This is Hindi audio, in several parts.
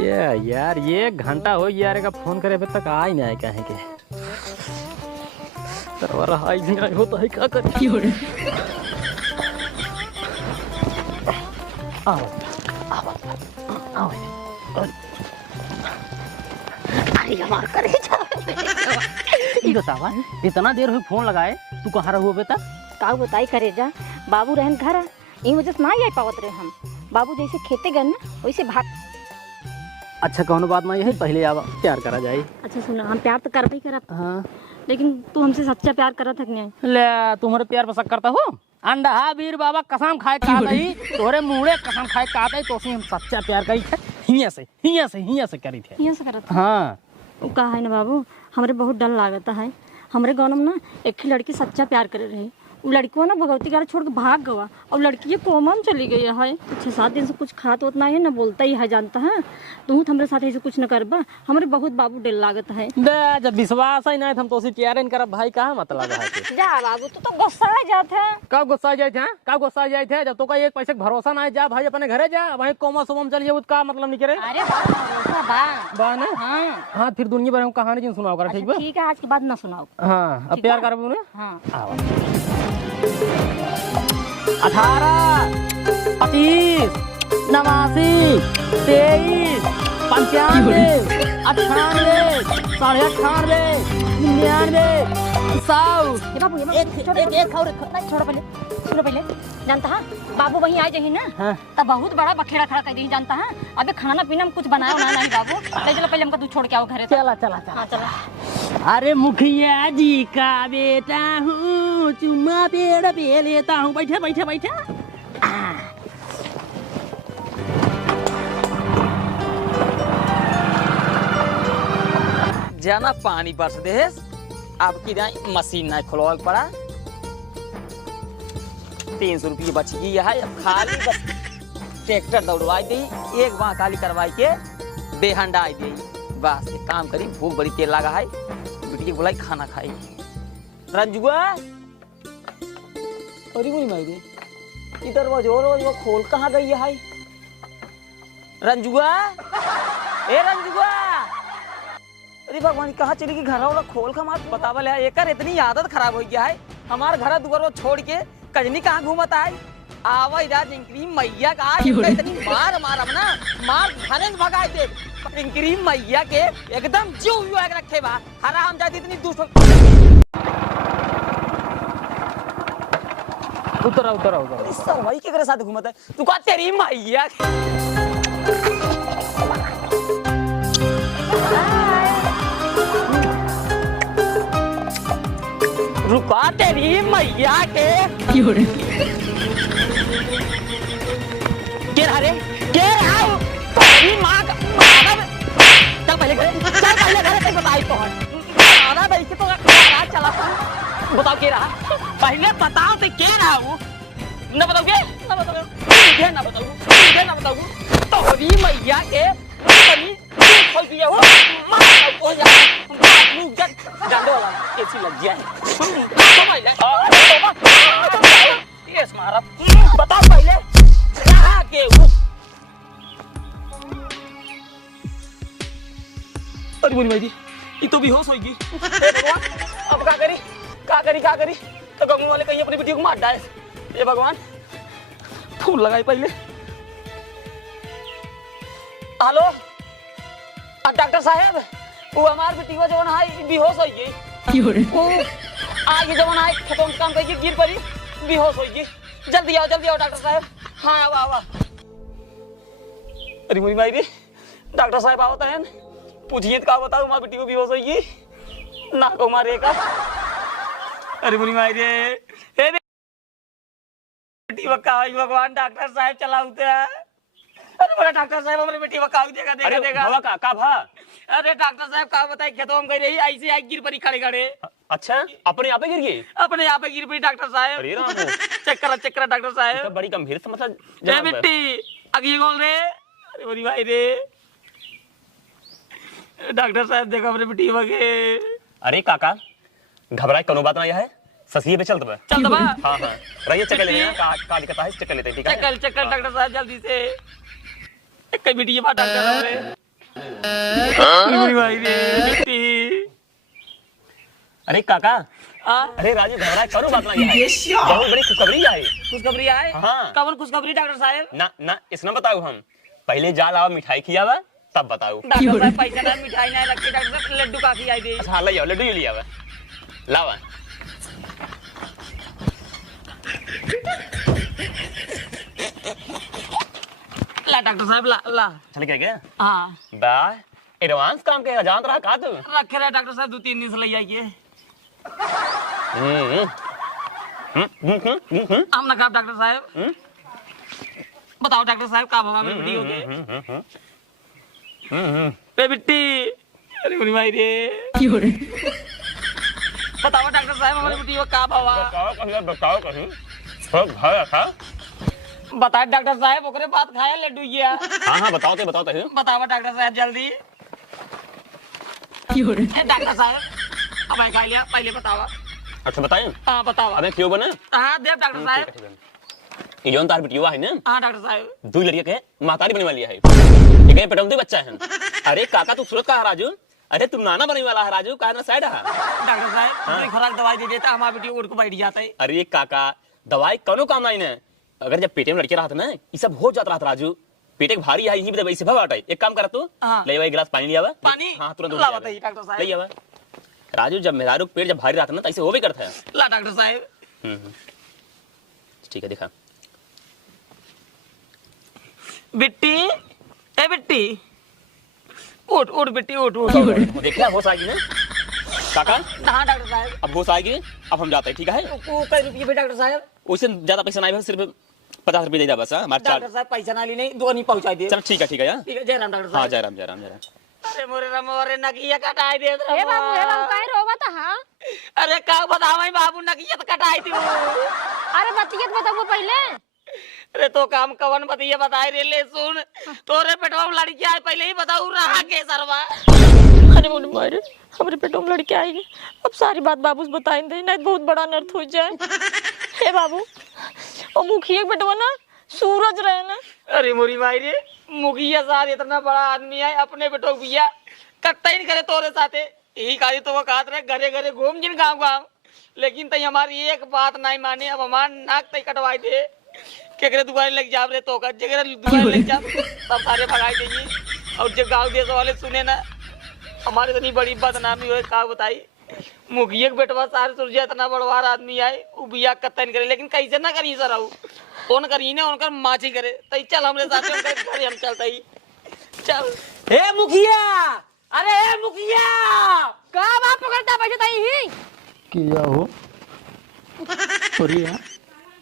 यार ये घंटा हो यार का फोन करे अभी तक आ ही नहीं आए कहे के तरवारा हाई नहीं होता है क्या कर आओ आओ आओ अरे हमार करे ई बतावा इतना देर हुई फोन लगाए तू कहाँ रहो बेटा का बताई करे जा बाबू रहन घर ई वजह से ना आई पावत रहे हम बाबू जैसे खेते गए ना वैसे भाग। अच्छा कौन बात में यही पहले आवा प्यार करा जाए। अच्छा सुना हम प्यार तो करबे करब हाँ लेकिन तू हमसे सच्चा प्यार करत है कि नहीं? ले तुम्हारे प्यार पर शक करता हो अंडा हा वीर बाबा कसम खाए का नहीं तोरे मुंहड़े कसम खाए का नहीं तो हम सच्चा प्यार करी थे हिया से करी थे हिया से करत हाँ वो का है ना बाबू हमरे बहुत डर लागता है हमरे गाँव में ना एक ही लड़की सच्चा प्यार करे रही वो लड़की ना भगवती गाड़ी छोड़ के भाग गवा और लड़की ये कोमा में चली गई है 6-7 दिन से कुछ खात उतना है ना बोलता ही है जानता है तू हमारे साथ ऐसे कुछ न करबा हमारे बहुत बाबू डर लागत है जब विश्वास ही नहीं हम तो प्यार नहीं करब भाई कहाँ मतलब है जा बाबू तू तो गुस्सा आ जात है कब गुस्सा जाए थे कब गुस्सा जाए थे जब तो का एक पैसे भरोसा ना जा भाई अपने घरे जा वही कोमा सुबह चल जाए का मतलब नहीं करे अरे भरोसा बा ना हाँ फिर दुनिया भर में कहानी जिन सुनाओ कर ठीक है ठीक है आज के बाद ना सुनाओ हाँ अब प्यार करब ना हाँ 18 25 89 23 95 98 98 99 100 छोड़ो पहले जानता है बाबू वहीं आ जाही ना तब बहुत बड़ा बखेड़ा खड़ा कर दी जानता है अबे खाना पीना में कुछ बनाया ना नहीं बाबू ले चलो पहले हमको तू छोड़ के आओ घरे चला अरे मुखिया जी का बेटा हूँ चुम्मा पेड़ पे लेता हूँ बैठे जाना पानी बरस दे अब की मशीन ना खुलवा पड़ा 300 रुपये बच गई है अब खाली बस ट्रैक्टर दौड़वाई दी एक बार खाली करवाई के बेहंडा दी बस एक काम करी भूख बड़ी तेल लगा है बेटी के बुलाई खाना खाई रंजुआ अरे बोली माई इधर वो खोल कहाँ गई है रंजुआ ए रंजुआ अरे भगवान कहाँ चली गई घर वाला खोल का मार बतावल है एक इतनी आदत खराब हो गया है हमारे घर दुआर छोड़ के कजनी कहाँ घूमता है आवा इधर जिंकरी मैया का इतनी मार अब ना मार खाने से भगा दे जिंकरी मैया के एकदम जो रखे बा हराम जाती इतनी दुष्ट उतरा इस वही के साथ घूमता है तू कहा तेरी मैया रुका तेरी मैया के तेरी माँ का चल पहले घरे बताई भाई के तो चला बताओ के रहा पहले बताओ तो के रहा हूँ न बताओगे ना बताऊँ तोरी मैया के कैसी लग गया है बताओ पहले के अरे बोली भाई ये तो बेहोश होगी अब क्या करी तो गाँव वाले कहीं अपनी बेटी को मार डाले ये भगवान फूल लगाई पहले हेलो डॉक्टर साहब वो हमार बेटी को जवन है बेहोश हो गई आगे जवन है खतम काम करके गिर पड़ी बेहोश हो गई जल्दी आओ डॉक्टर साहब हाँ आओ अरे मोरी भाई रे डॉक्टर साहब आवता है पूछिए तो क्या बताओ हमारी बेटी को बेहोश हो गई ना को मारे का अरे मोरी भाई रे बेटी भगवान डॉक्टर साहब चलाते हैं अरे बोला डॉक्टर साहब हमारी बेटी बकाऊ देगा का भा अरे डॉक्टर साहब का बताए खेतों में गई रही ऐसे आई गिर पड़ी खड़े अच्छा अपने आप गिर गई अपने यहाँ पे गिर पड़ी डॉक्टर साहब अरे राम चेक करा डॉक्टर साहब तो बड़ी गंभीर समस्या जय बेटी अभी बोल रहे अरे बोली भाई रे डॉक्टर साहब देखो अपने बेटी बगे अरे काका घबराए कोनो बात नहीं है ससिए पे चल दबा हां रहिए चेक ले लेना का दिक्कत है चेक लेते ठीक है चेक डॉक्टर साहब जल्दी से एक वीडियो बात डॉक्टर भाई रे अरे काका, आ अरे राजू घबरा करो बात ना है। बहुत बड़ी खुशखबरी है। खुशखबरी आए हाँ। कवन खुशखबरी डॉक्टर साहब? ना ना इसना बताओ हम पहले जा लाओ मिठाई खियावा तब बताओ। डॉक्टर साहब पैसा ना मिठाई ना रखी, डॉक्टर साहब लड्डू काफी आई दे। अच्छा हाँ ले आओ लड्डू ये लिया लावा। ला डॉक्टर साहब ला ला। चल क्या हाँ बा एडवांस काम करेगा जानत रहा का तू। रखे रहे डॉक्टर साहब 2-3 दिन से ले आइए। हम ना कहा डॉक्टर साहब। बताओ डॉक्टर साहब का भाव में वीडियो के ए बिट्टी। अरे मुनी भाई रे बताओ डॉक्टर साहब हमारे वीडियो का भाव। बताओ कहीं सब घर था। बताओ डॉक्टर साहब ओकरे बात खाया लड्डू ये। हाँ हाँ बताओ तो बताओ बताओ डॉक्टर साहब जल्दी। डॉक्टर साहब अब खा लिया पहले बतावा। अच्छा बताएं। हाँ बतावा। अबे क्यों बना हाँ देव डॉक्टर साहब। ये जोन तार बिटिया है ना हाँ डॉक्टर साहब। दो लड़कियां के मातारी बनने वाली है। एक है पेटमदी बच्चा है। अरे काका तू सूरत का है राजू। अरे तुम नाना बनने वाला है राजू का ना साइड है। डॉक्टर साहब खुराक दवाई दे देता हमारा बेटी उड़ को बैठ जाता है। अरे काका दवाई कौनो काम नहीं है। अगर जब पेटे में लड़के रहा था ना ये सब हो जाता रहा राजू। पेटे भारी है यही वैसे भवाट है। एक काम कर तू हाँ। ले गिलास पानी लिया हुआ। पानी हाँ तुरंत ला बताइए डॉक्टर साहब। ले आवा राजू जब मेहरारू पेट जब भारी रहता ना तो ऐसे वो भी करता है। ला डॉक्टर साहब। ठीक है दिखा बिट्टी ए बिट्टी उठ उठ बिट्टी उठ उठ। देखना होश आएगी ना काका। हाँ डॉक्टर साहब। अब होश आएगी अब हम जाते हैं ठीक है। वो कई रुपये पे डॉक्टर साहब? उससे ज्यादा पैसा नहीं सिर्फ 50 रुपये दे दा बस। हमारे डॉक्टर साहब पैसा ना ली नहीं दो नहीं पहुंचा दिए। चल ठीक है यार। ठीक है जय राम डॉक्टर हाँ साहब। जय राम जय राम जय राम। अरे मोरे राम मोरे नकिया कटाई दे ए बाबू काहे रोवत हा? अरे का बतावा बाबू नकिया तो कटाई थी। अरे बतियत बताओ पहले। अरे तो काम कवन बतिया बताए रे ले सुन। तोरे पेटवा में लड़की आए पहले ही बताऊ रहा के सरवा। अरे मुझे मारे हमारे पेटों में लड़की आएगी। अब सारी बात बाबू से बताएंगे नहीं बहुत बड़ा अनर्थ हो जाए। हे बाबू और मुखिया बेटवा ना सूरज रहे ना। अरे मोरी माई रे मुखिया साथ इतना बड़ा आदमी है अपने बेटो भैया कट्टा ही नहीं करे तोरे साथे। यही काजी तो वो कहत रहे घरे घरे घूम जिन गाँव गाँव। लेकिन तई हमारी एक बात नहीं माने। अब हमार नाक तई कटवाई दे केकरे दुकान लग जा रे तो जगह दुकान लग जा सब सारे भगाई देंगे। और जब गाँव देश वाले सुने ना हमारे इतनी बड़ी बदनामी हो का बताई। मुखिया के बेटवा सारे सुरजा इतना बड़वार आदमी आए वो बिया कत्ता नहीं करे। लेकिन कैसे ना करी सर आऊ कौन करी ना उनका माची करे तई चल हमरे साथ घर हम चलता ही चल। हे मुखिया अरे हे मुखिया का बाप पकड़ता बजे तई ही किया हो अरे यार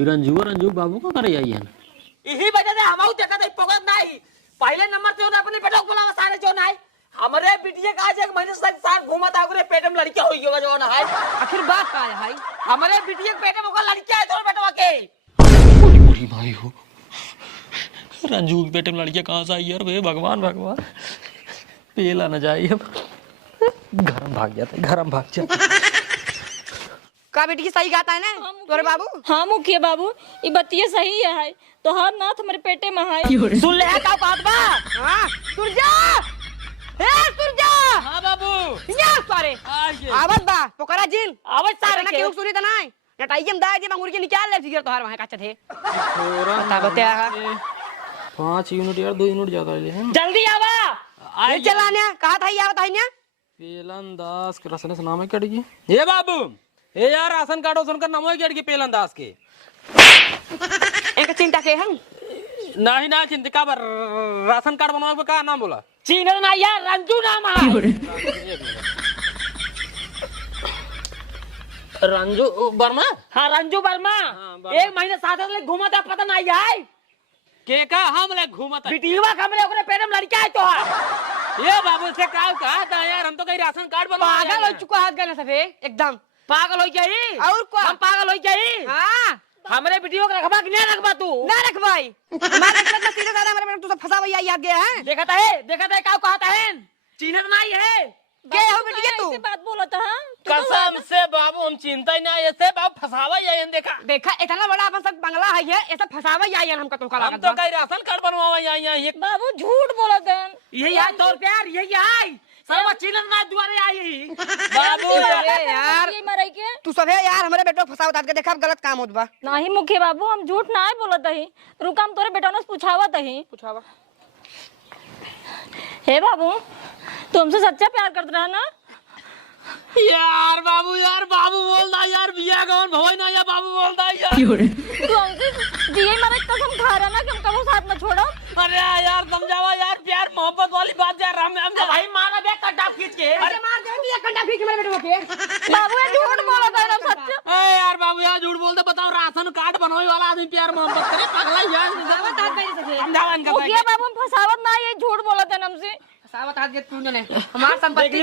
रंजू बाबू का करे आई है ना। यही वजह से हम देखा था पकड़ नहीं पहले नंबर से अपने बेटो को बुलावा सारे जो नहीं हमारे बिटिया का आज एक महीने से साथ घूमत आगरे पेट में लड़की होई होगा जो ना है। आखिर बात का है हमारे बिटिया के पेट में को लड़की है तो बेटवा के बुरी भाई हो। रंजू के बेटे में लड़कियां कहाँ से आई यार वे भगवान भगवान पेला न जाए। अब घर में भाग जाते घर में भाग जाते। का बेटी की सही गाता है ना तोरे बाबू? हाँ मुखिया बाबू ये बतिया सही है तो हर नाथ हमारे पेटे में है। सुन ले का बात बा। हां सुरजा ए सुरजा। हां बाबू या सारे आवत बा पोकरा जिन आवत सारे ना के केहू सुनी त नाय नटाइम दाय जे मंगुर के निकाल ले फिगर तोहार वहां काचा थे बता बता 5 यूनिट यार 2 यूनिट ज्यादा ले हैं। जल्दी आवा ये चलाने कहा था ये आवत है ना पेलन दास के रसने से नाम है कड़गी। ये बाबू ए यार राशन कार्ड सुनकर नाम है कड़गी पेलन दास के। एक चिंता के हम नहीं ना चिंता का राशन कार्ड बनवाए का नाम बोला चीनल ना यार रंजू नाम है। रंजू वर्मा। हाँ रंजू वर्मा एक महीने साथ ले घूमा था पता नहीं है के का हम ले घूमत है बिटिया हमरे ओकरे पेट में लड़का है तो ये बाबू से का कहा था यार हम तो कहीं राशन कार्ड बनवा पागल हो चुका हाथ गए सफे एकदम पागल हो गई और को हम पागल हो गई। हां हमरे वीडियो को रखबा कि नहीं रखबा तू ना रख भाई हमारे मतलब सीधे दादा हमारे तू सब फंसा भैया याद गया है। देखता है का कहता है चीनत नहीं है के हो बेटी तू ऐसी बात बोला था कसम से बाबू हम चिंता ही नहीं ऐसे बाबू फसावा जाए देखा देखा इतना बड़ा अपन सब बंगला है ये ऐसा फसावा ही हमका तो हम तो कहीं राशन कार्ड बनवावा यहाँ ये बाबू झूठ बोला था यही है तौर प्यार यही आई सब चिल्लन ना दुआरे आई बाबू यार ये मराई के तू सब है यार हमारे बेटो फसावत आके देखा अब गलत काम होत बा नहीं मुखिया बाबू हम झूठ ना बोलत ही रुका हम तोरे बेटा ने पूछावत ही पूछावा हे बाबू तू हमसे सच्चा प्यार करत रहा ना यार बाबू बोलता यार बिया कौन भवई ना या बाबू बोलता यार तू हमसे दिए मरे कसम खा रहा ना कि हम कबो साथ में छोड़ो अरे यार समझावा यार प्यार मोहब्बत वाली बात यार हम भाई मारा बे कटा खींच के अरे मार दे दिया कंडा खींच मेरे बेटो के बाबू ये झूठ बोला था ना सच्चा ए यार बाबू यार झूठ बोलते बताओ राशन कार्ड बनवाई वाला आदमी प्यार मोहब्बत करे पगला यार समझावा इनका मुखिया बाबू हम फसावत ना ये झूठ बोला था हमसे फसावत आज तू ने हमार संपत्ति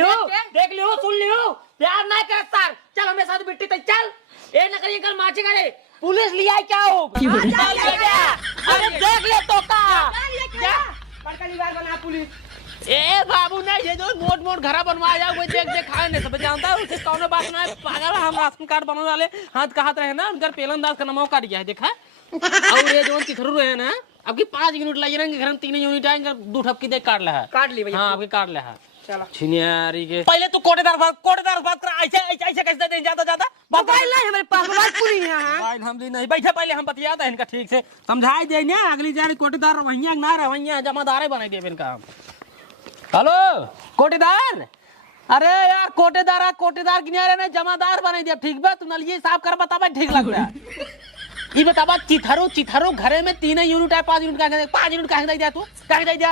देख लियो सुन लियो प्यार ना कर सर चल हमें साथ बिट्टी तक चल ए न करिए कल माचे करे पुलिस लिया क्या हो अरे देख ले तो का बड़का निवार बना पुलिस ए बाबू ने ये जो मोट घरा बनवाया जाओ कोई देख देख खाए नहीं सब जानता है उसे कौन बात ना है पागल हम राशन कार्ड बनवाने वाले हाथ का हाथ रहे ना उनका पेलनदास का नाम काट गया है देखा और ये जो तिथरू रहे ना आपकी 5 यूनिट लगे रहेंगे घर में 3 यूनिट आएंगे 2 ठपकी देख काट ले है काट ली भैया हां आपके काट ले है चलो छिनियारी के पहले तू कोटेदार बात कर ऐसे कैसे दे जाता मोबाइल नहीं हमारे पास मोबाइल पूरी है हां मोबाइल हम भी नहीं बैठे पहले हम बतियाता है इनका ठीक से समझाई दे ना अगली जारी कोटेदार वहिया ना रहे वहिया जमादार बना दिए इनका हेलो कोटेदार अरे यार कोटेदार किनारे ने जमादार बना दिया ठीक बा तू नलिए साफ कर बताबा ठीक लग रहा है ये बताबा चिथारो घरे में 3 यूनिट है 5 यूनिट का 5 यूनिट का दे दिया तू क्या दे दिया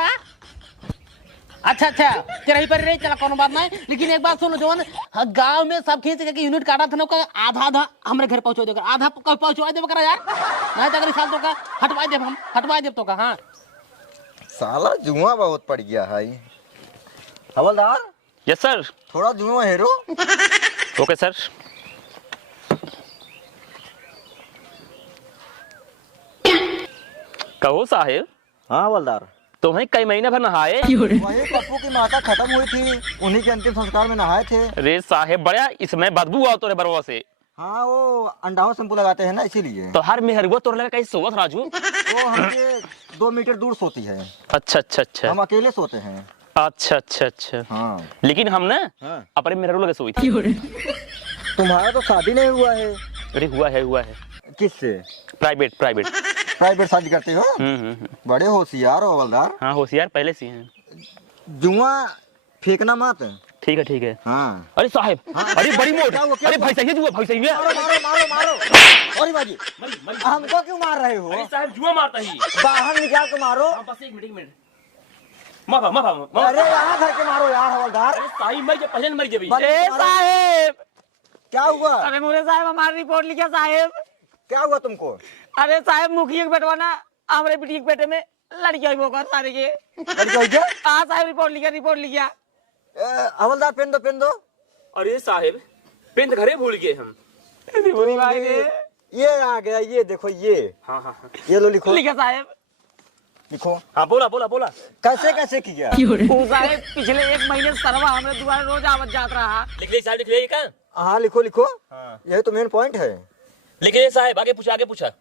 अच्छा तेरा ही पर रही चला कोनो बात नहीं लेकिन एक बात सुनो जवान गांव में सब खींच के यूनिट काटा था ना आधा हमारे घर पहुंचा देगा आधा पहुंचवा दे करा यार नहीं तो अगले साल तो का हटवा दे तो का हां साला जुआ बहुत पड़ गया है हवलदार यस सर थोड़ा जुआ हेरो ओके सर कहो साहेब हाँ हवलदार तुम्हें कई महीने भर नहाए वही पप्पू की माता खत्म हुई थी उन्हीं के अंतिम संस्कार में नहाए थे रे साहेब बड़ा इसमें बदबू आओ तोरे बरवा से हाँ वो अंडाओं शैम्पू लगाते हैं ना इसीलिए तो हर मेहरगो तोरे लगा कहीं सोवत राजू वो हमसे 2 मीटर दूर सोती है अच्छा हम अकेले सोते हैं अच्छा हाँ लेकिन हम ना हाँ। अपने मेहरगो लगे सोई थी तुम्हारा तो शादी नहीं हुआ है अरे हुआ है किससे प्राइवेट प्राइवेट शादी करते हो बड़े होशियार हो हवलदार हाँ होशियार पहले से हैं जुआ फेंकना मत ठीक है हाँ अरे साहेब अरे बड़ी मोट क्या हुआ? अरे भाई सही है मारो अरे बाजी हमको क्यों मार रहे हो साहब जुआ मारता ही बाहर निकाल के मारो बस एक मिनट माफा अरे यहाँ धर के मारो यार हवलदार साहिब मैं पहले मर गई ए साहेब क्या हुआ अरे मोरे साहब हमारी रिपोर्ट लिखा साहेब क्या हुआ तुमको अरे साहब मुखिया के बेटवा ना हमारे बेटी के बेटे में लड़कियां वो कर सारे के लड़का हो गया हाँ साहब रिपोर्ट लिखा हवलदार पेन दो अरे साहेब पेन घरे भूल गए हम ये आ गया ये देखो ये हाँ ये लो लिखो लिखा साहब लिखो हाँ बोला कैसे किया वो साहब पिछले 1 महीने से सरवा हमारे दुआरे रोज आवत जात रहा लिख ले साहब लिख ले का हाँ लिखो यही तो मेन पॉइंट है लिख ले साहब आगे पूछा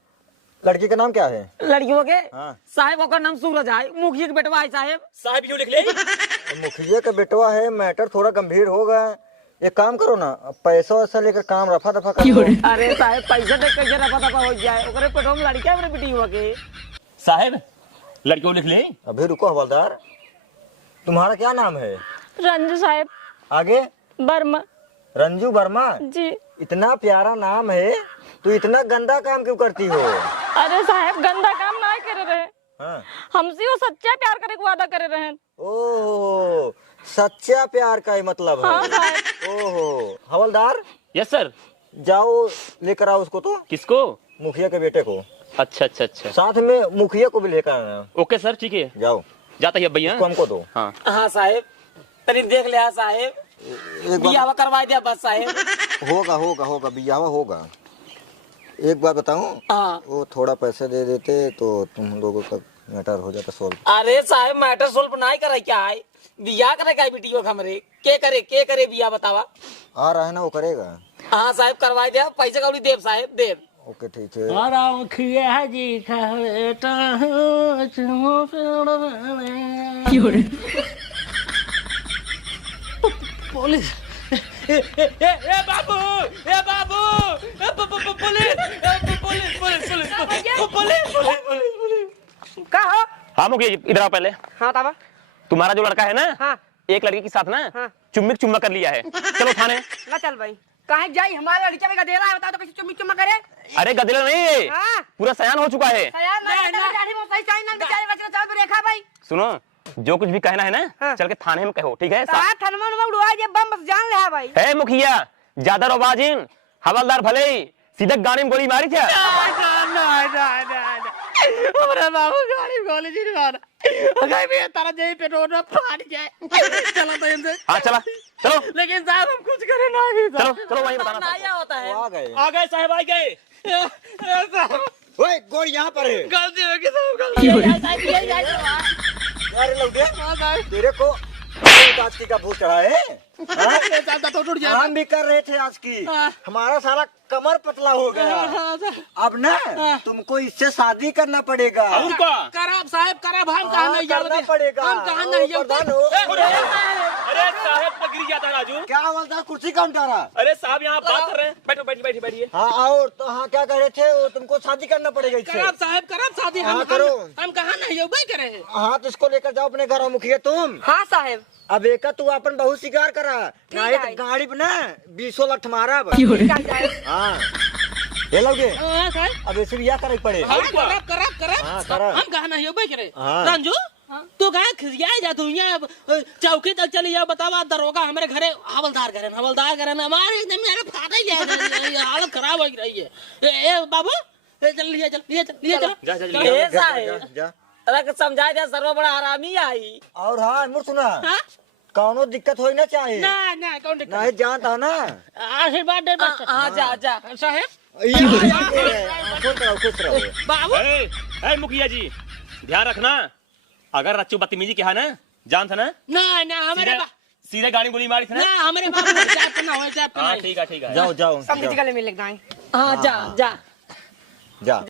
लड़की का नाम क्या है लड़कियों के हाँ। साहब ओकर नाम सूरज है मुखिया के बेटवा है साहब क्यों लिख ले मुखिया का बेटवा है मैटर थोड़ा गंभीर होगा एक काम करो ना पैसा वैसा लेकर काम रफा दफा करो अरे साहब पैसा दे कैसे रफा दफा हो जाए ओकरे पेटवा में लड़कियां हमारे बेटी हुआ के साहब लड़कियों लिख ले अभी रुको हवलदार तुम्हारा क्या नाम है रंजू साहब आगे वर्मा रंजू वर्मा जी इतना प्यारा नाम है तू इतना गंदा काम क्यों करती हो अरे साहब गंदा काम ना करे रहे हाँ। हमसे वो सच्चा प्यार करे के वादा करे रहे ओह सच्चा प्यार का ही मतलब है हाँ साहब ओहो हवलदार यस सर जाओ लेकर आओ उसको तो किसको मुखिया के बेटे को अच्छा साथ में मुखिया को भी लेकर आना ओके सर ठीक है जाओ जाता है भैया उसको हमको दो हाँ हाँ साहब तनी देख ले साहब एक बार बियाह करवा दिया बस साहब होगा बियाह होगा एक बात बताऊं हाँ वो थोड़ा पैसे दे देते तो तुम लोगों का मैटर हो जाता सोल्व। अरे साहब मैटर सोल्व नहीं करे क्या है, बिया करे का बेटियों हमरे के करे बिया बतावा। आ रहा है ना वो करेगा। हाँ साहब करवाई दे, पैसे कौड़ी देव साहब देव। ओके ठीक है। आराम खिया जी खाटा चुमो पुलिस ए बाबू पुलिस का हो? हाँ मुखिया जी इधर आओ पहले। हाँ ताबा। तुम्हारा जो लड़का है ना, हाँ। एक लड़के के साथ ना हाँ। चुम्मा कर लिया है। चलो थाने। ना चल भाई, काहे जाई हमारे लड़के में गधेला है, बताओ तो कैसे चुम्मा करे। अरे गधेला नहीं है, हाँ। पूरा सयान हो चुका है। यार ना दाढ़ी में सही चाहिए ना बेचारे बच्चे चाल पे देखा भाई। सुनो, जो कुछ भी कहना है ना, हाँ। चल के थाने में कहो, ठीक है? साहब थनमन में उड़वा दे बम, बस जान ले भाई। है मुखिया, ज्यादा रोबाजिन हवलदार भले ही सीधा गाड़ी में गोली मारी क्या? हमारा बाबू गाड़ी गोली जी मारा अगर भी तारा जई पेट्रोल फाड़ जाए चलो तो इनसे। हाँ चला चलो लेकिन साहब हम कुछ करे ना भी चलो चलो वही बताना था। नया होता है। वो आ गए। आ गए साहब, आ गए। ओए गोड़ यहाँ पर है। गलती हो गई साहब, गलती यार लौटे तेरे को आज की का भूत चढ़ा है। हो तो टूट जाए। हम भी कर रहे थे आज की, हमारा सारा कमर पतला हो गया। अब ना तुमको इससे शादी करना पड़ेगा। और क्या? कराब साहब कराब, हम कहा नहीं करना जाते पड़ेगा। हम कहा नहीं प्रधान जाते। हो। अरे साहब तो गिर जाता है राजू। क्या हवलदार कुर्सी कौन उतारा? अरे साहब यहाँ बात कर रहे हैं, बैठो बैठिए। हाँ और तो हाँ क्या कह रहे थे, वो तुमको शादी करना पड़ेगा इससे। कराब साहब कराब शादी हाँ, करो। हम कहा नहीं हो भाई करे। हाँ तो इसको लेकर जाओ अपने घर, मुखिया तुम। हाँ साहब। अब एक तू अपन बहुत शिकार करा ना, है। एक गाड़ी पे ना 20 लठ मारा अब। हाँ ये लोगे हां साहब अब ऐसे भी क्या करे पड़े। हाँ, कराब हाँ, कराब। हम कहा नहीं हो भाई करे। हाँ। रंजू तू कहा खिसिया जा, तू यहाँ चौकी तक चली जा, बतावा दरोगा हमारे घरे हवलदार घरे हमारे एकदम मेरा फाटा ही है, हालत खराब हो रही है। ए बाबू चल लिया चल ए साहब जा। अरे समझाई दे, सर्व बड़ा हरामी आई। और हाँ मुझ सुना, हाँ? कौनो दिक्कत हो ना चाहिए। ना कौन दिक्कत? नहीं जानता ना। आशीर्वाद दे बस। हाँ जा साहब ये खुश रहो। बाबू ए मुखिया जी ध्यान रखना, अगर रच्चू बदतमीजी किया ना, जान था ना, ना हमारे सीधे गाड़ी गोली मारी थी ना। ना हमारे बाबू जाप ना हो, जाप हाँ नहीं। ठीक है जाओ समझ गले मिल लगना है। हाँ जा जा।